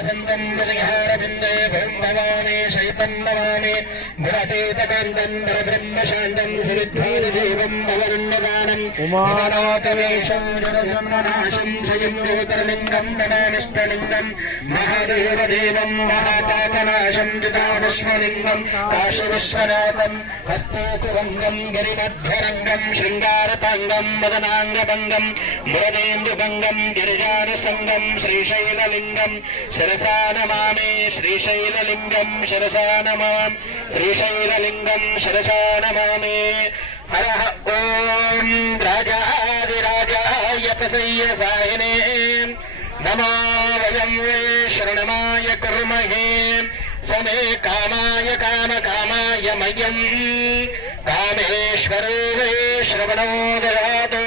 சந்தன் விகாரபிந்தே பிரம்மவானே சைபன்னவானே பிரதேதகாந்தம் பரபிரம்மசாந்தம் சிரித்தாரி தெய்வம் பவர்ணதானம் உமாநாதவேஷம் ஜனநாசம் சயம்போதரலிங்கம் शिरसा नमामि श्रीशैललिङ्गम् शिरसा नमामि श्रीशैललिङ्गम् शिरसा नमामि हरः ॐ राजादिराजाय प्रसय्य साहिने नमो वयं वे शरणमाय कुर्महे समे कामाय कामकामाय मह्यम् कामेश्वरो वे श्रवणो ददातु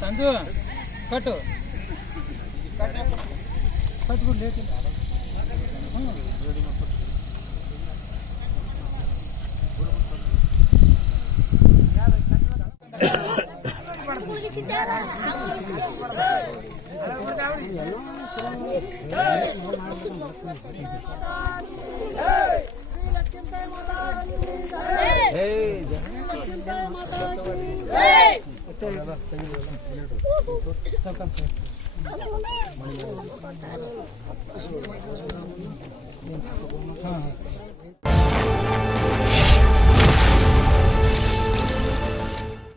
ಸಂಜು ಕಟ್ಟು ಕಟ್ಟು ಕಟ್ಬಿಟ್ಟು ಲೇಟಿಲ್ಲ Hey! হ্যাঁ